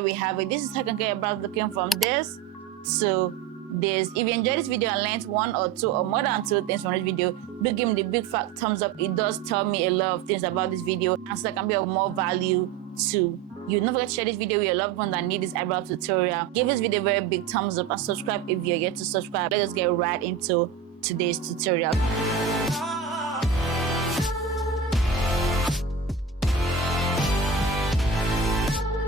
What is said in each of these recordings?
there we have it. This is how you can get your brows looking from this to this. If you enjoyed this video and learned one or two or more than two things from this video, do give me the big fat thumbs up. It does tell me a lot of things about this video, and so that can be of more value to you. Don't forget to share this video with your loved ones that need this eyebrow tutorial. Give this video a very big thumbs up and subscribe if you're yet to subscribe. Let us get right into today's tutorial.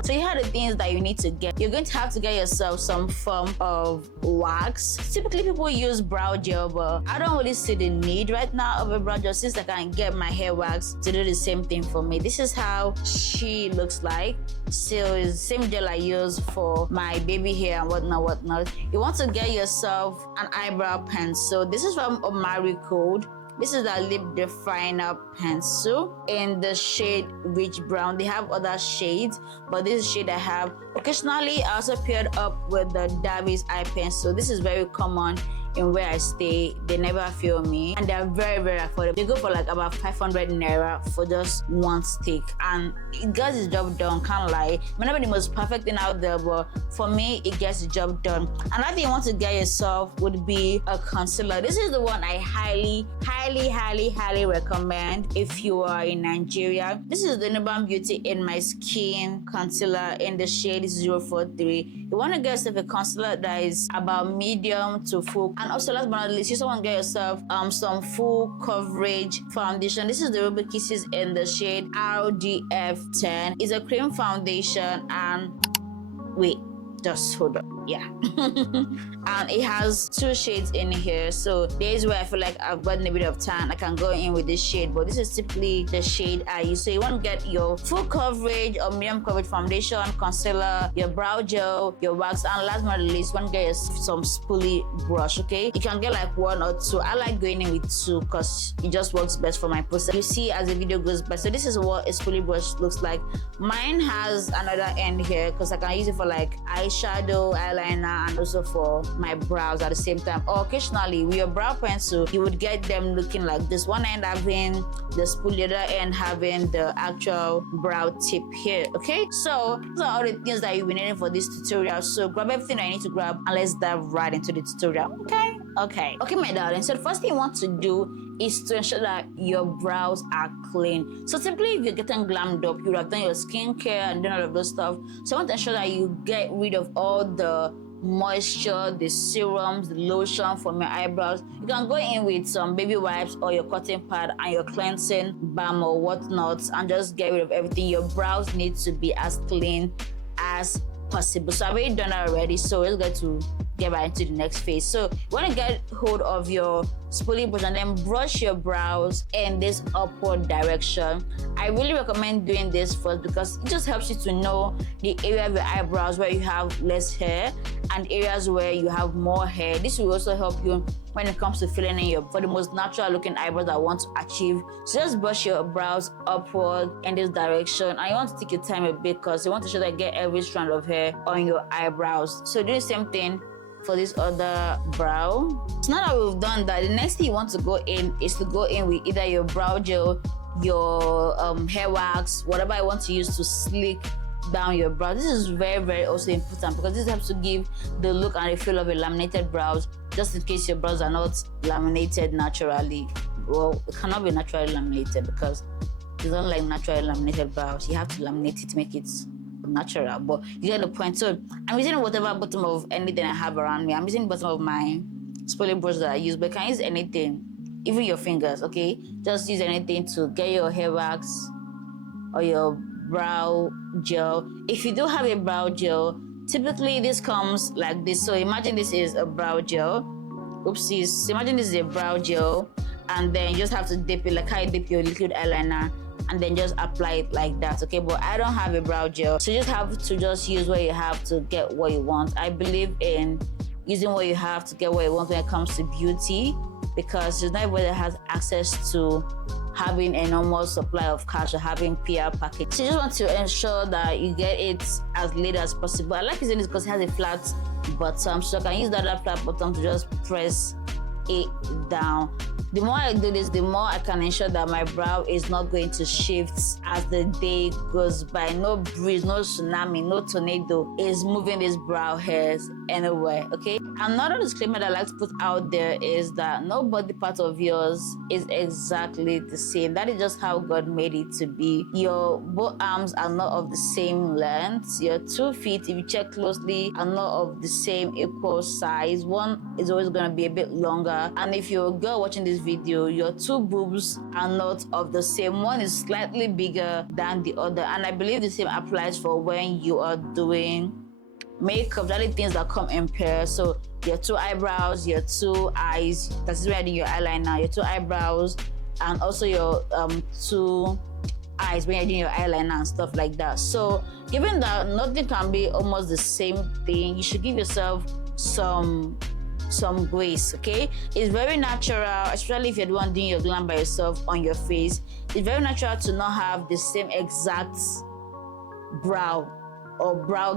So here are the things that you need to get. You're going to have to get yourself some form of wax. Typically people use brow gel, but I don't really see the need right now of a brow gel since I can get my hair wax to do the same thing for me. This is how she looks like. So it's the same gel I use for my baby hair and whatnot. You want to get yourself an eyebrow pencil. This is from Omari Code. This is the lip definer pencil in the shade rich brown. They have other shades, but this is the shade I have. Occasionally, I also paired up with the Davies eye pencil. This is very common in where I stay. They never fail me, and they're very, very affordable. They go for like about 500 naira for just one stick, and it gets the job done. Can't lie, it may not be the most perfect thing out there, but for me, it gets the job done. Another thing you want to get yourself would be a concealer. This is the one I highly recommend if you are in Nigeria. This is the Nuban Beauty In My Skin concealer in the shade 043. You want to get yourself a concealer that is about medium to full. And also, last but not least, you also want to get yourself some full coverage foundation. This is the Ruby Kisses in the shade RDF10. It's a cream foundation, and wait, just hold on. Yeah. And it has two shades in here, so there's where I feel like I've gotten a bit of tan. I can go in with this shade, but this is typically the shade I use. So you want to get your full coverage or medium coverage foundation, concealer, your brow gel, your wax, and last but not least, you want to get some spoolie brush. Okay, you can get like one or two. I like going in with two because it just works best for my process. You see as the video goes by. So this is what a spoolie brush looks like. Mine has another end here because I can use it for like eyeshadow, eyeliner, and also for my brows at the same time. Or occasionally with your brow pencil, you would get them looking like this. One end having the spool, the other end having the actual brow tip here. Okay, so those are all the things that you'll be needing for this tutorial. So grab everything I need to grab and let's dive right into the tutorial. Okay, my darling. So the first thing you want to do is to ensure that your brows are clean. So typically if you're getting glammed up, you would have done your skincare and done all of those stuff. So you want to ensure that you get rid of all the moisture, the serums, the lotion from your eyebrows. You can go in with some baby wipes or your cotton pad and your cleansing balm or whatnot and just get rid of everything. Your brows need to be as clean as possible. So I've already done that already, so let's get to get right into the next phase. So you want to get hold of your spoolie brush and then brush your brows in this upward direction. I really recommend doing this first because it just helps you to know the area of your eyebrows where you have less hair and areas where you have more hair. This will also help you when it comes to filling in for the most natural looking eyebrows that I want to achieve. So just brush your brows upward in this direction, and you want to take your time a bit because you want to show that you get every strand of hair on your eyebrows. So do the same thing for this other brow. So now that we've done that, the next thing you want to go in is to go in with either your brow gel, your hair wax, whatever you want to use to slick down your brow. This is very also important because this helps to give the look and the feel of a laminated brows, just in case your brows are not laminated naturally. Well, it cannot be naturally laminated because it's not like naturally laminated brows. You have to laminate it to make it natural, but you get the point. So I'm using whatever bottom of anything I have around me. I'm using the bottom of my spoolie brush that I use, but you can use anything, even your fingers. Okay, just use anything to get your hair wax or your brow gel. If you do have a brow gel, typically this comes like this. So imagine this is a brow gel. Oopsies. So imagine this is a brow gel, and then you just have to dip it like how you dip your liquid eyeliner, and then just apply it like that. Okay, but I don't have a brow gel, so you just have to just use what you have to get what you want. I believe in using what you have to get what you want when it comes to beauty, because there's not everybody that has access to having a normal supply of cash or having PR package. So you just want to ensure that you get it as late as possible. I like using this because it has a flat bottom, so I can use that flat bottom to just press it down. The more I do this, the more I can ensure that my brow is not going to shift as the day goes by. No breeze, no tsunami, no tornado is moving these brow hairs anywhere, okay? Another disclaimer that I like to put out there is that no body part of yours is exactly the same. That is just how God made it to be. Your both arms are not of the same length. Your 2 feet, if you check closely, are not of the same equal size. One is always going to be a bit longer. And if you're a girl watching this video, your 2 boobs are not of the same. One is slightly bigger than the other. And I believe the same applies for when you are doing makeup. That is things that come in pairs. So your 2 eyebrows, your 2 eyes, that is where you're doing your eyeliner, your 2 eyebrows, and also your 2 eyes when you're doing your eyeliner and stuff like that. So given that nothing can be almost the same thing, you should give yourself some grace, okay? It's very natural, especially if you're the one doing your glam by yourself on your face. It's very natural to not have the same exact brow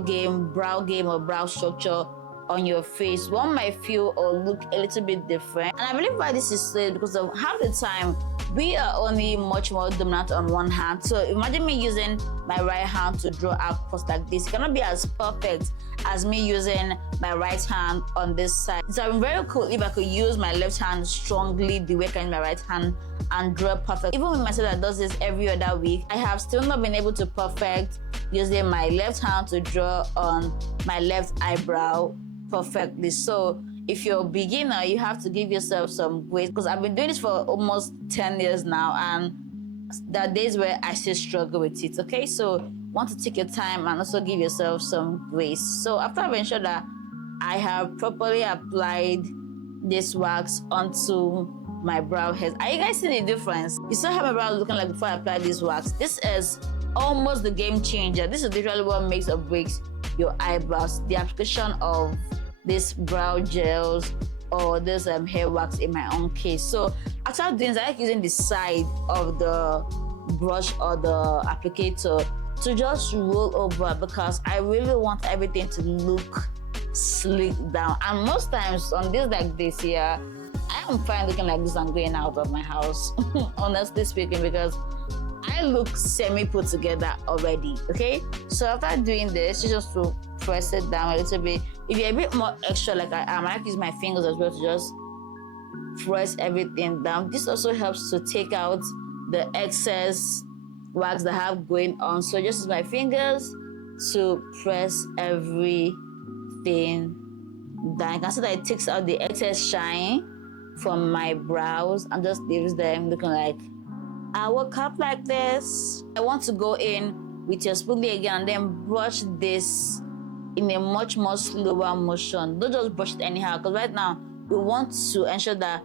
game or brow structure on your face. One might feel or look a little bit different, and I believe why this is so because of half the time we are only much more dominant on one hand. So imagine me using my right hand to draw across like this. It cannot be as perfect as me using my right hand on this side. So I'm very cool if I could use my left hand strongly the way I can my right hand and draw perfect. Even with myself that does this every other week, I have still not been able to perfect using my left hand to draw on my left eyebrow perfectly. So if you're a beginner, you have to give yourself some grace, because I've been doing this for almost 10 years now, and there are days where I still struggle with it, okay? So want to take your time and also give yourself some grace. So after I've ensured that I have properly applied this wax onto my brow hairs, are you guys seeing the difference? You saw how my brow was looking like before I applied this wax. This is almost the game changer. This is literally what makes or breaks your eyebrows. The application of this brow gels or this hair wax in my own case. So after doing this, I like using the side of the brush or the applicator to just roll over, because I really want everything to look slick down. And most times on days like this here, I am fine looking like this and going out of my house, honestly speaking, because I look semi put together already, okay? So after doing this, you just to press it down a little bit. If you're a bit more extra like I am, I like to use my fingers as well to just press everything down. This also helps to take out the excess wax that I have going on. So just use my fingers to press everything down. You can see that it takes out the excess shine from my brows and just leaves them looking like I woke up like this. I want to go in with your spoolie again and then brush this in a much more slower motion. Don't just brush it anyhow, because right now we want to ensure that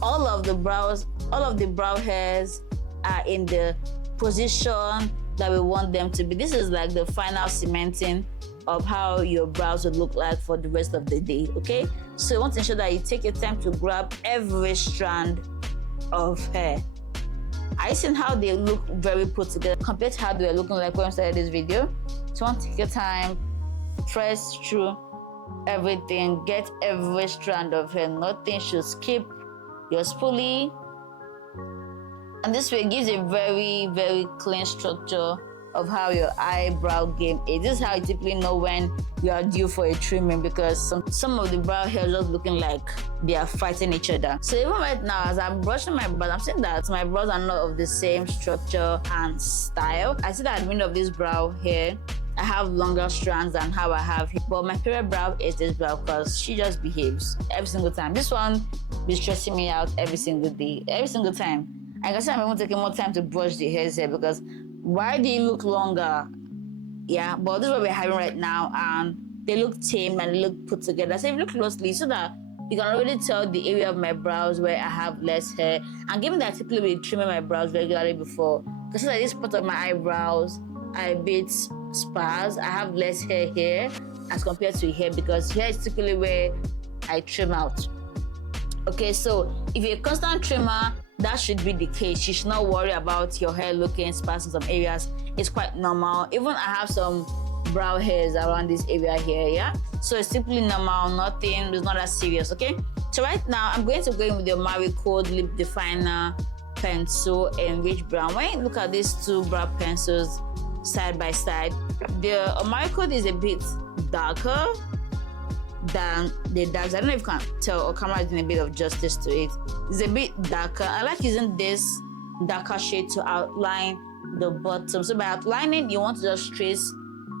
all of the brow hairs are in the position that we want them to be. This is like the final cementing of how your brows would look like for the rest of the day, okay? So you want to ensure that you take your time to grab every strand of hair. I seen how they look very put together compared to how they were looking like when I started this video. So you want to take your time, press through everything, get every strand of hair. Nothing should skip your spoolie. And this way it gives a very, very clean structure of how your eyebrow game is. This is how you typically know when you are due for a trimming, because some of the brow hair just looking like they are fighting each other. So even right now, as I'm brushing my brows, I'm seeing that my brows are not of the same structure and style. I see that at the end of this brow hair, I have longer strands than how I have here. But my favorite brow is this brow because she just behaves every single time. This one be stressing me out every single day, every single time. I can say I'm even taking more time to brush the hairs here, because why do you look longer? Yeah, but this is what we're having right now, and they look tame and they look put together. So if you look closely, so that you can already tell the area of my brows where I have less hair. And given that I typically be trimming my brows regularly before, because at this part of my eyebrows are a bit sparse, I have less hair here as compared to here, because hair is typically where I trim out. Okay, so if you're a constant trimmer, that should be the case. You should not worry about your hair looking sparse in some areas. It's quite normal. Even I have some brow hairs around this area here, yeah? So it's simply normal, nothing, it's not that serious, okay? So right now, I'm going to go in with the Marigold Lip Definer pencil in rich brown. When you look at these two brow pencils side by side, the Marigold is a bit darker than the darks. I don't know if you can tell, or camera is doing a bit of justice to it. It's a bit darker. I like using this darker shade to outline the bottom. So by outlining, you want to just trace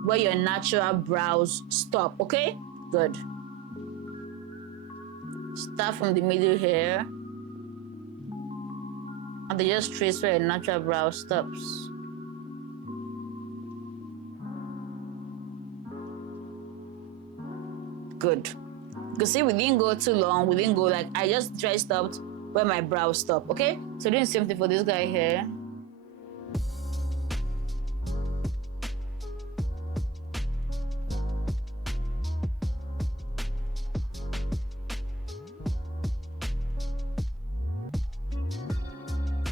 where your natural brows stop. Okay, good. Start from the middle here, and then just trace where your natural brow stops. Good. Because see, we didn't go too long. We didn't go like, I just traced up where my brows stop. Okay, so doing the same thing for this guy here.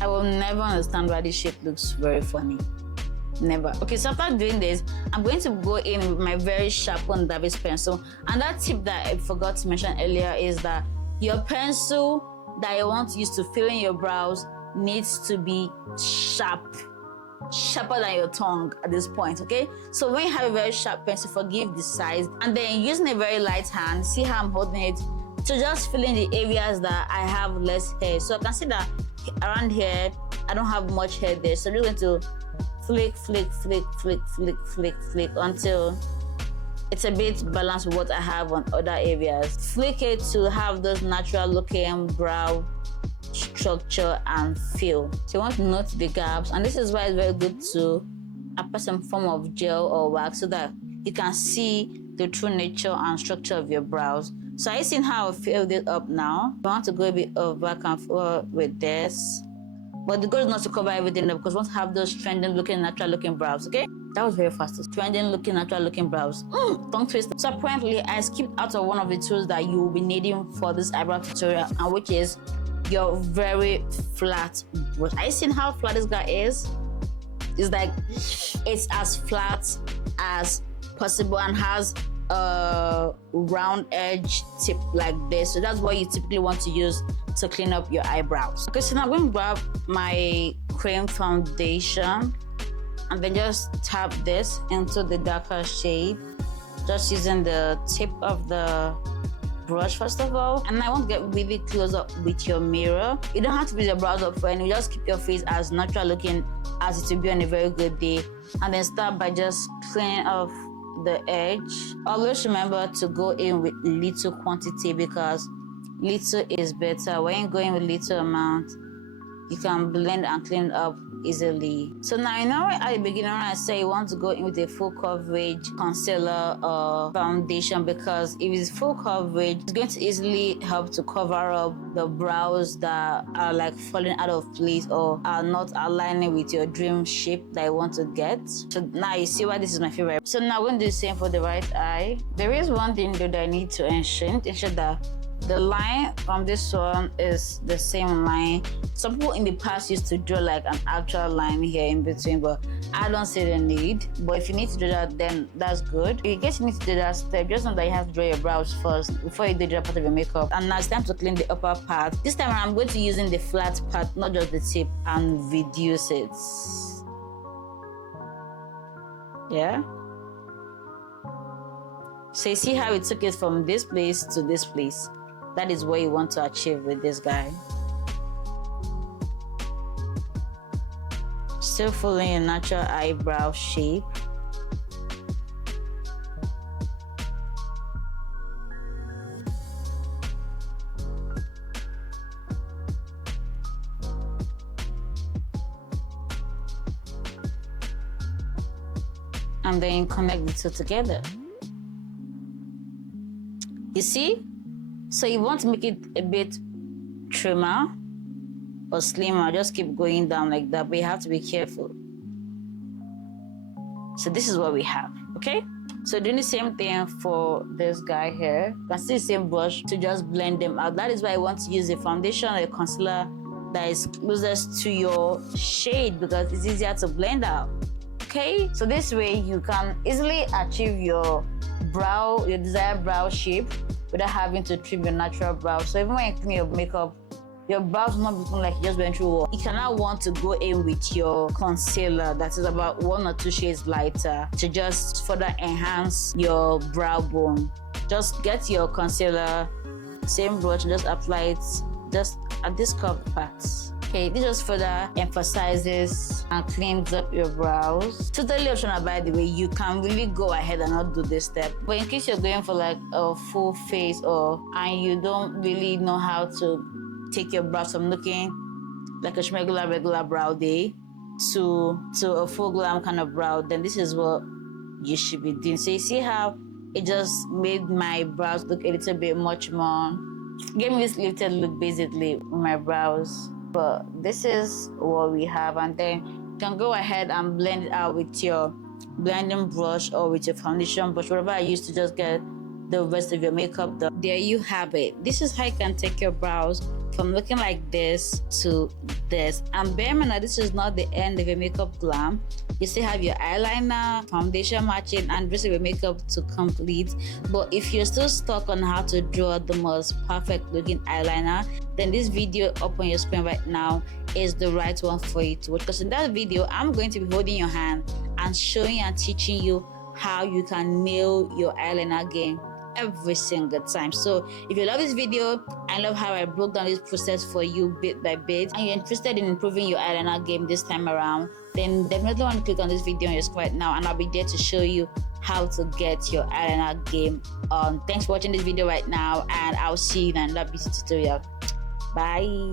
I will never understand why this shape looks very funny. Never. Okay, so after doing this, I'm going to go in with my very sharpened Davis pencil. And that tip that I forgot to mention earlier is that your pencil that you want to use to fill in your brows needs to be sharp. Sharper than your tongue at this point, okay? So when you have a very sharp pencil, forgive the size, and then using a very light hand, see how I'm holding it, to just fill in the areas that I have less hair. So I can see that around here, I don't have much hair there. So I'm just going to flick, flick, flick, flick, flick, flick, flick until it's a bit balanced with what I have on other areas. Flick it to have those natural looking brow structure and feel. So you want to note the gaps, and this is why it's very good to apply some form of gel or wax so that you can see the true nature and structure of your brows. So I seen how I filled it up now. I want to go a bit of back and forth with this. But the goal is not to cover everything up, because we want to have those trending looking, natural looking brows, okay? That was very fast. Trending looking, natural looking brows. Tongue twister. So apparently I skipped out of one of the tools that you will be needing for this eyebrow tutorial, and which is your very flat brush. Are you seeing how flat this guy is? It's like, it's as flat as possible and has a round edge tip like this. So that's what you typically want to use to clean up your eyebrows. Okay, so now I'm going to grab my cream foundation and then just tap this into the darker shade, just using the tip of the brush first of all. And I want to get really close up with your mirror. You don't have to put your brows up for any, just keep your face as natural looking as it will be on a very good day, and then start by just cleaning off the edge. Always remember to go in with little quantity, because little is better. When you go in with little amount, you can blend and clean up easily. So now you know at the beginning when I say you want to go in with a full coverage concealer or foundation, because if it's full coverage, it's going to easily help to cover up the brows that are like falling out of place or are not aligning with your dream shape that you want to get. So now you see why this is my favorite. So now I'm going to do the same for the right eye. There is one thing though that I need to ensure that the line from this one is the same line. Some people in the past used to draw like an actual line here in between, but I don't see the need. But if you need to do that, then that's good. In case you need to do that step, just know that you have to draw your brows first before you do that part of your makeup. And now it's time to clean the upper part. This time I'm going to using the flat part, not just the tip, and reduce it. Yeah. So you see how it took it from this place to this place. That is what you want to achieve with this guy. Still following a natural eyebrow shape. And then connect the two together. You see? So you want to make it a bit trimmer or slimmer, just keep going down like that, but you have to be careful. So this is what we have, okay? So doing the same thing for this guy here. You can see the same brush to just blend them out. That is why I want to use a foundation or a concealer that is closest to your shade, because it's easier to blend out, okay? So this way you can easily achieve your brow, your desired brow shape, without having to trim your natural brows. So even when you clean your makeup, your brows will not be looking like you just went through war. You cannot want to go in with your concealer that is about 1 or 2 shades lighter to just further enhance your brow bone. Just get your concealer, same brush, and just apply it just at this curved parts. Okay, this just further emphasizes and cleans up your brows. Totally optional, by the way. You can really go ahead and not do this step. But in case you're going for like a full face and you don't really know how to take your brows from looking like a regular brow day to a full glam kind of brow, then this is what you should be doing. So you see how it just made my brows look a little bit much more, gave me this lifted look basically with my brows. But this is what we have, and then you can go ahead and blend it out with your blending brush or with your foundation brush, whatever I use to just get the rest of your makeup done. There you have it. This is how you can take your brows from looking like this to this. And bear in mind that this is not the end of your makeup glam. You still have your eyeliner, foundation matching, and the rest of your makeup to complete. But if you're still stuck on how to draw the most perfect looking eyeliner, then this video up on your screen right now is the right one for you to watch. Because in that video, I'm going to be holding your hand and showing and teaching you how you can nail your eyeliner game every single time. So if you love this video, I love how I broke down this process for you bit by bit, and you're interested in improving your eyeliner game this time around, then definitely want to click on this video on your screen right now, and I'll be there to show you how to get your eyeliner game on. Thanks for watching this video right now, and I'll see you in another beauty tutorial. Bye.